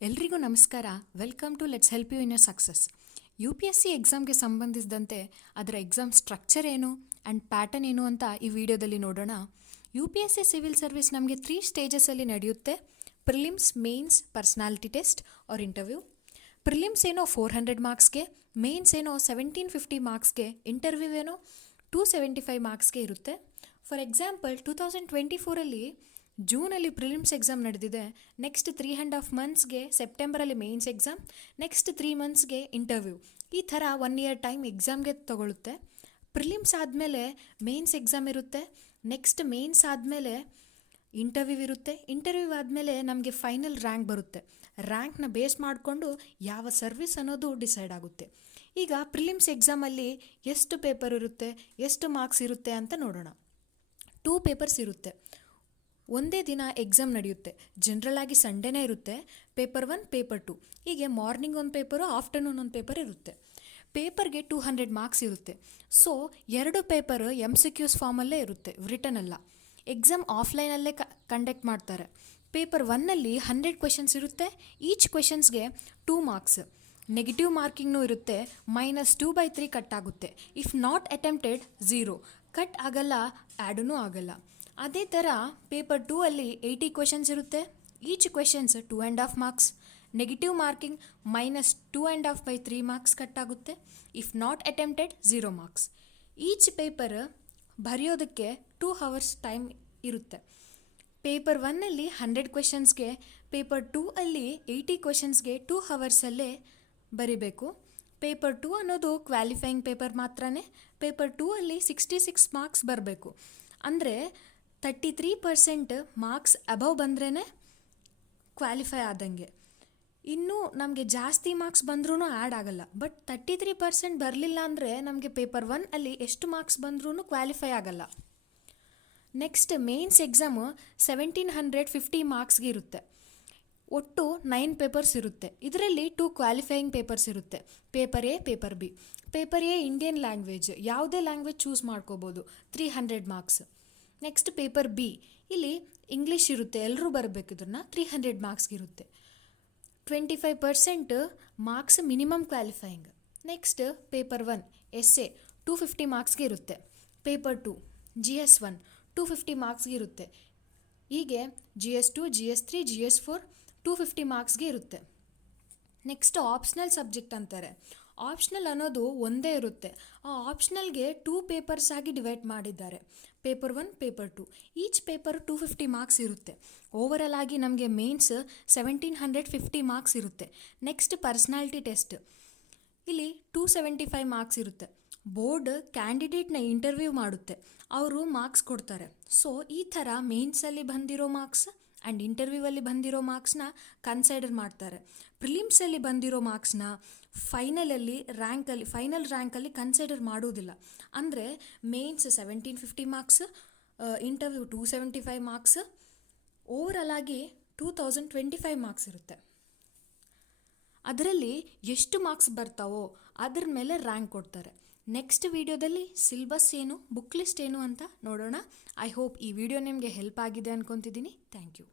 ಎಲ್ರಿಗೂ ನಮಸ್ಕಾರ. Welcome to let's help you in your success. UPSC ಎಕ್ಸಾಮ್ಗೆ ಸಂಬಂಧಿಸಿದಂತೆ ಅದರ ಎಕ್ಸಾಮ್ ಸ್ಟ್ರಕ್ಚರ್ ಏನು ಆ್ಯಂಡ್ ಪ್ಯಾಟರ್ನ್ ಏನು ಅಂತ ಈ ವಿಡಿಯೋದಲ್ಲಿ ನೋಡೋಣ. UPSC ಸಿವಿಲ್ ಸರ್ವಿಸ್ ನಮಗೆ 3 ಸ್ಟೇಜಸಲ್ಲಿ ನಡೆಯುತ್ತೆ. Prelims, mains, personality test or interview. Prelims ಏನೋ 400 ಮಾರ್ಕ್ಸ್ಗೆ, ಮೇನ್ಸ್ ಏನೋ 1750 ಮಾರ್ಕ್ಸ್ಗೆ, ಇಂಟರ್ವ್ಯೂ ಏನೋ 275 ಮಾರ್ಕ್ಸ್ಗೆ ಇರುತ್ತೆ. ಫಾರ್ ಎಕ್ಸಾಂಪಲ್ 2024 ಜೂನಲ್ಲಿ ಪ್ರಿಲಿಮ್ಸ್ ಎಕ್ಸಾಮ್ ನಡೆದಿದೆ. ನೆಕ್ಸ್ಟ್ 3.5 ಮಂತ್ಸ್ಗೆ ಸೆಪ್ಟೆಂಬರಲ್ಲಿ ಮೇನ್ಸ್ ಎಕ್ಸಾಮ್, ನೆಕ್ಸ್ಟ್ 3 ಮಂತ್ಸ್ಗೆ ಇಂಟರ್ವ್ಯೂ. ಈ ಥರ 1 ಇಯರ್ ಟೈಮ್ ಎಕ್ಸಾಮ್ಗೆ ತಗೊಳುತ್ತೆ. ಪ್ರಿಲಿಮ್ಸ್ ಆದಮೇಲೆ ಮೇನ್ಸ್ ಎಕ್ಸಾಮ್ ಇರುತ್ತೆ. ನೆಕ್ಸ್ಟ್ ಮೇನ್ಸ್ ಆದಮೇಲೆ ಇಂಟರ್ವ್ಯೂ ಇರುತ್ತೆ. ಇಂಟರ್ವ್ಯೂ ಆದಮೇಲೆ ನಮಗೆ ಫೈನಲ್ ರ್ಯಾಂಕ್ ಬರುತ್ತೆ. ರ್ಯಾಂಕ್ನ ಬೇಸ್ ಮಾಡಿಕೊಂಡು ಯಾವ ಸರ್ವಿಸ್ ಅನ್ನೋದು ಡಿಸೈಡ್ ಆಗುತ್ತೆ. ಈಗ ಪ್ರಿಲಿಮ್ಸ್ ಎಕ್ಸಾಮಲ್ಲಿ ಎಷ್ಟು ಪೇಪರ್ ಇರುತ್ತೆ, ಎಷ್ಟು ಮಾರ್ಕ್ಸ್ ಇರುತ್ತೆ ಅಂತ ನೋಡೋಣ. 2 ಪೇಪರ್ಸ್ ಇರುತ್ತೆ. ಒಂದೇ ದಿನ ಎಕ್ಸಾಮ್ ನಡೆಯುತ್ತೆ. ಜನರಲ್ ಆಗಿ ಸಂಡೇನೇ ಇರುತ್ತೆ. ಪೇಪರ್ 1, ಪೇಪರ್ 2 ಹೀಗೆ ಮಾರ್ನಿಂಗ್ ಒಂದು ಪೇಪರು, ಆಫ್ಟರ್ನೂನ್ ಒಂದು ಪೇಪರ್ ಇರುತ್ತೆ. ಪೇಪರ್ಗೆ 200 ಮಾರ್ಕ್ಸ್ ಇರುತ್ತೆ. ಸೊ 2 ಪೇಪರ್ MCQs ಫಾರ್ಮಲ್ಲೇ ಇರುತ್ತೆ, ರಿಟನ್ ಅಲ್ಲ. ಎಕ್ಸಾಮ್ ಆಫ್ಲೈನಲ್ಲೇ ಕಂಡಕ್ಟ್ ಮಾಡ್ತಾರೆ. ಪೇಪರ್ 1ನಲ್ಲಿ 100 ಕ್ವೆಶನ್ಸ್ ಇರುತ್ತೆ. ಈಚ್ ಕ್ವೆಶನ್ಸ್ಗೆ 2 ಮಾರ್ಕ್ಸ್. ನೆಗೆಟಿವ್ ಮಾರ್ಕಿಂಗ್ನೂ ಇರುತ್ತೆ. -2/3 ಕಟ್ ಆಗುತ್ತೆ. ಇಫ್ ನಾಟ್ ಅಟೆಂಪ್ಟೆಡ್ 0 ಕಟ್ ಆಗಲ್ಲ, ಆ್ಯಡೂ ಆಗಲ್ಲ. ಅದೇ ಥರ ಪೇಪರ್ 2ಅಲ್ಲಿ 80 ಕ್ವೆಶನ್ಸ್ ಇರುತ್ತೆ. Each questions 2.5 marks. Negative marking -2.5/3 marks cut ಆಗುತ್ತೆ. If not attempted 0 marks. Each paper ಬರೆಯೋದಕ್ಕೆ 2 ಅವರ್ಸ್ ಟೈಮ್ ಇರುತ್ತೆ. ಪೇಪರ್ 1ನಲ್ಲಿ 100 ಕ್ವೆಶನ್ಸ್ಗೆ, ಪೇಪರ್ 2ಅಲ್ಲಿ 80 ಕ್ವೆಶನ್ಸ್ಗೆ 2 ಅವರ್ಸಲ್ಲೇ ಬರಿಬೇಕು. ಪೇಪರ್ 2 ಅನ್ನೋದು ಕ್ವಾಲಿಫೈಯಿಂಗ್ ಪೇಪರ್ ಮಾತ್ರನೇ. ಪೇಪರ್ 2ಅಲ್ಲಿ 66 ಮಾರ್ಕ್ಸ್ ಬರಬೇಕು. ಅಂದರೆ 33% ಮಾರ್ಕ್ಸ್ ಅಬವ್ ಬಂದ್ರೇ ಕ್ವಾಲಿಫೈ ಆದಂಗೆ. ಇನ್ನೂ ನಮಗೆ ಜಾಸ್ತಿ ಮಾರ್ಕ್ಸ್ ಬಂದ್ರೂ ಆ್ಯಡ್ ಆಗಲ್ಲ. ಬಟ್ 33% ಬರಲಿಲ್ಲ ಅಂದರೆ ನಮಗೆ ಪೇಪರ್ 1 ಅಲ್ಲಿ ಎಷ್ಟು ಮಾರ್ಕ್ಸ್ ಬಂದ್ರೂ ಕ್ವಾಲಿಫೈ ಆಗಲ್ಲ. ನೆಕ್ಸ್ಟ್ ಮೇನ್ಸ್ ಎಕ್ಸಾಮು 1750 ಮಾರ್ಕ್ಸ್ಗೆ ಇರುತ್ತೆ. ಒಟ್ಟು 9 ಪೇಪರ್ಸ್ ಇರುತ್ತೆ. ಇದರಲ್ಲಿ 2 ಕ್ವಾಲಿಫೈಯಿಂಗ್ ಪೇಪರ್ಸ್ ಇರುತ್ತೆ. Paper A, paper B. Paper A Indian language, ಯಾವುದೇ ಲ್ಯಾಂಗ್ವೇಜ್ ಚೂಸ್ ಮಾಡ್ಕೋಬೋದು, 300 ಮಾರ್ಕ್ಸ್. ನೆಕ್ಸ್ಟ್ ಪೇಪರ್ ಬಿ, ಇಲ್ಲಿ ಇಂಗ್ಲೀಷ್ ಇರುತ್ತೆ, ಎಲ್ಲರೂ ಬರಬೇಕು. ಇದನ್ನು 300 ಮಾರ್ಕ್ಸ್ಗೆ ಇರುತ್ತೆ. 25% marks minimum qualifying. Next paper 1 essay 250 ಮಾರ್ಕ್ಸ್ಗೆ ಇರುತ್ತೆ. ಪೇಪರ್ 2 GS1 250 ಮಾರ್ಕ್ಸ್ಗೆ ಇರುತ್ತೆ. ಹೀಗೆ GS2, GS3, GS4 250 ಮಾರ್ಕ್ಸ್ಗೆ ಇರುತ್ತೆ. ನೆಕ್ಸ್ಟ್ ಆಪ್ಷನಲ್ ಸಬ್ಜೆಕ್ಟ್ ಅಂತಾರೆ. ಆಪ್ಷನಲ್ ಅನ್ನೋದು ಒಂದೇ ಇರುತ್ತೆ. ಆ ಆಪ್ಷನಲ್ಗೆ 2 ಪೇಪರ್ಸ್ ಆಗಿ ಡಿವೈಡ್ ಮಾಡಿದ್ದಾರೆ. Paper 1, paper 2. Each paper 250 marks ಇರುತ್ತೆ. ಓವರಾಲ್ ಆಗಿ ನಮಗೆ ಮೇನ್ಸ್ 1750 ಮಾರ್ಕ್ಸ್ ಇರುತ್ತೆ. ನೆಕ್ಸ್ಟ್ ಪರ್ಸ್ನಾಲಿಟಿ ಟೆಸ್ಟ್, ಇಲ್ಲಿ 275 ಮಾರ್ಕ್ಸ್ ಇರುತ್ತೆ. ಬೋರ್ಡ್ ಕ್ಯಾಂಡಿಡೇಟ್ನ ಇಂಟರ್ವ್ಯೂ ಮಾಡುತ್ತೆ, ಅವರು ಮಾರ್ಕ್ಸ್ ಕೊಡ್ತಾರೆ. ಸೊ ಈ ಥರ ಮೇನ್ಸಲ್ಲಿ ಬಂದಿರೋ ಮಾರ್ಕ್ಸ್ ಆ್ಯಂಡ್ ಇಂಟರ್ವ್ಯೂವಲ್ಲಿ ಬಂದಿರೋ ಮಾರ್ಕ್ಸ್ನ ಕನ್ಸಿಡರ್ ಮಾಡ್ತಾರೆ. ಪ್ರಿಲಿಮ್ಸಲ್ಲಿ ಬಂದಿರೋ ಮಾರ್ಕ್ಸ್ನ ಫೈನಲ್ ರ್ಯಾಂಕಲ್ಲಿ ಕನ್ಸಿಡರ್ ಮಾಡೋದಿಲ್ಲ. ಅಂದರೆ mains 1750 marks, interview 275 marks, overall ಆಗಿ 2025 ಮಾರ್ಕ್ಸ್ ಇರುತ್ತೆ. ಅದರಲ್ಲಿ ಎಷ್ಟು ಮಾರ್ಕ್ಸ್ ಬರ್ತಾವೋ ಅದ್ರ ಮೇಲೆ ರ್ಯಾಂಕ್ ಕೊಡ್ತಾರೆ. ನೆಕ್ಸ್ಟ್ ವಿಡಿಯೋದಲ್ಲಿ ಸಿಲೆಬಸ್ ಏನು, ಬುಕ್ ಲಿಸ್ಟ್ ಏನು ಅಂತ ನೋಡೋಣ. ಐ ಹೋಪ್ ಈ ವಿಡಿಯೋ ನಿಮಗೆ ಹೆಲ್ಪ್ ಆಗಿದೆ ಅನ್ಕೊತಿದ್ದೀನಿ. Thank you.